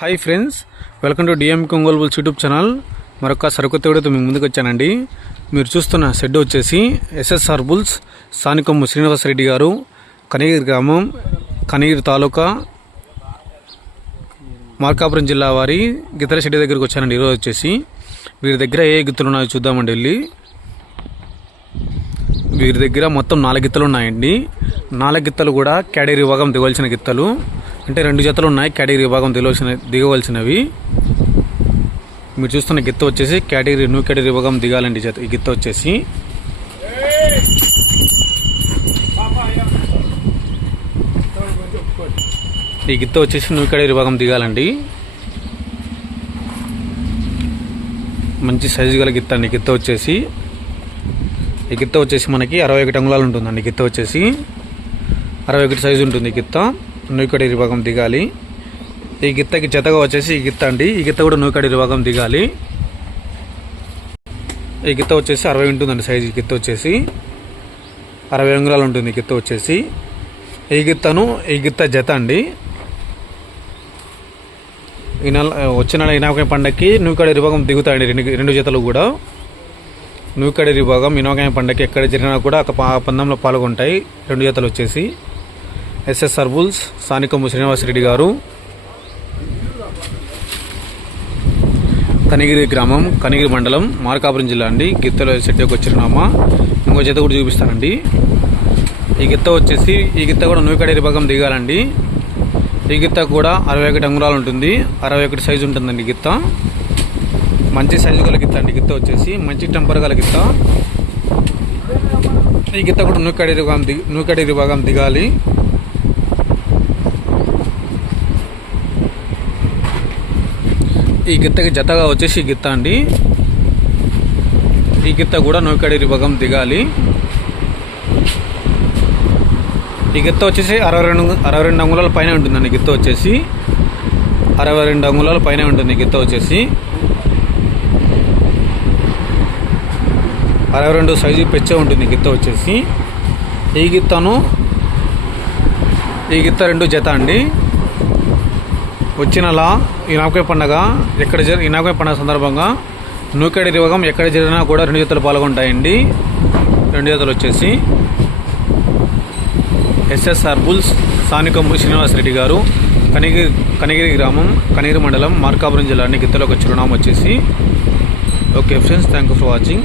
Hi friends, welcome to DMK Ongole bulls YouTube channel. మరొక సరికొత్త వీడియోతో మీ ముందుకు వచ్చానండి. మీరు చూస్తున్న షెడ్ వచ్చేసి ఎస్ఎస్ఆర్ బుల్స్ సానికొమ్ము శ్రీనివాసరెడ్డి గారు, కనిగిరి గ్రామం, కనిగిరి తాలూకా, మార్కాపురం జిల్లా వారి గిత్తల షెడ్ దగ్గరికి వచ్చానండి. ఈరోజు వచ్చేసి వీరి దగ్గర ఏ గిత్తలు ఉన్నాయో చూద్దామండి వెళ్ళి. వీరి దగ్గర మొత్తం 4 గిత్తలు ఉన్నాయండి. 4 గిత్తలు కూడా కేటగిరీ విభాగం దిగవలసిన గిత్తలు, అంటే 2 జతలు ఉన్నాయి కేటగిరీ విభాగం దిగవలసినవి. మీరు చూస్తున్న గిత్త వచ్చేసి న్యూ కేటగిరీ విభాగం దిగాలండి. ఈ గిత్త వచ్చేసి న్యూ కేటగిరీ విభాగం దిగాలండి. మంచి సైజు గల గిత్త అండి. ఈ గిత్త వచ్చేసి మనకి 61 అంగుళాలు ఉంటుందండి. గిత్త వచ్చేసి 61 సైజు ఉంటుంది. గిత్త న్యూ కేటగిరీ విభాగం దిగాలి. ఈ గిత్తకి జతగా వచ్చేసి ఈ గిత్త అండి. ఈ గిత్త కూడా న్యూ కేటగిరీ విభాగం దిగాలి. ఈ గిత్త వచ్చేసి 60 ఉంటుందండి సైజు. ఈ గిత్త వచ్చేసి 60 అంగుళాలు ఉంటుంది. గిత్త వచ్చేసి ఈ గిత్త జత అండి. వచ్చే నెల ఇనామకాయ పండగకి న్యూ కేటగిరీ విభాగం దిగుతాయండి. 2 జతలు కూడా న్యూ కేటగిరీ విభాగం ఇనామకాయ పండగకి ఎక్కడ జరిగినా కూడా ఆ పందెంలో పాల్గొంటాయి. 2 జతలు వచ్చేసి ఎస్ఎస్ఆర్ బుల్స్ సానికొమ్ము శ్రీనివాసరెడ్డి గారు, కనిగిరి గ్రామం, కనిగిరి మండలం, మార్కాపురం జిల్లా అండి. గిత్తలో షెడ్ యొక్క చిరునామా. ఇంకో జత కూడా చూపిస్తానండి. ఈ గిత్త కూడా న్యూ కేటగిరీ విభాగం దిగాలండి. ఈ గిత్త కూడా 61 అంగుళాలు ఉంటుంది. 61 సైజు ఉంటుందండి. గిత్త మంచి సైజు గల గిత్త అండి. గిత్త వచ్చేసి మంచి టెంపర్ గల గిత్త. ఈ గిత్త కూడా న్యూ కేటగిరీ విభాగం దిగాలి. ఈ గిత్తకి జతగా వచ్చేసి ఈ గిత్త అండి. ఈ గిత్త కూడా న్యూ కేటగిరీ విభాగం దిగాలి. ఈ గిత్త వచ్చేసి 62 అంగుళాల పైన ఉంటుందండి. గిత్త వచ్చేసి 62 అంగుళాల పైన ఉంటుంది. గిత్త వచ్చేసి 62 సైజు పెచ్చే ఉంటుంది. గిత్త వచ్చేసి ఈ గిత్త 2 జత అండి. వచ్చిన ఇనామకాయ పండుగ ఇనామకాయ పండుగ సందర్భంగా న్యూ కేటగిరీ విభాగం ఎక్కడ జరిగినా కూడా 2 జతలు పాల్గొంటాయండి. 2 జతలు వచ్చేసి ఎస్ఎస్ఆర్ బుల్స్ సానికొమ్ము శ్రీనివాసరెడ్డి గారు, కనిగిరి గ్రామం, కనిగిరి మండలం, మార్కాపురం జిల్లా అండి. గిత్తలో ఒక చిరునామా వచ్చేసి. Okay friends, thank you for watching.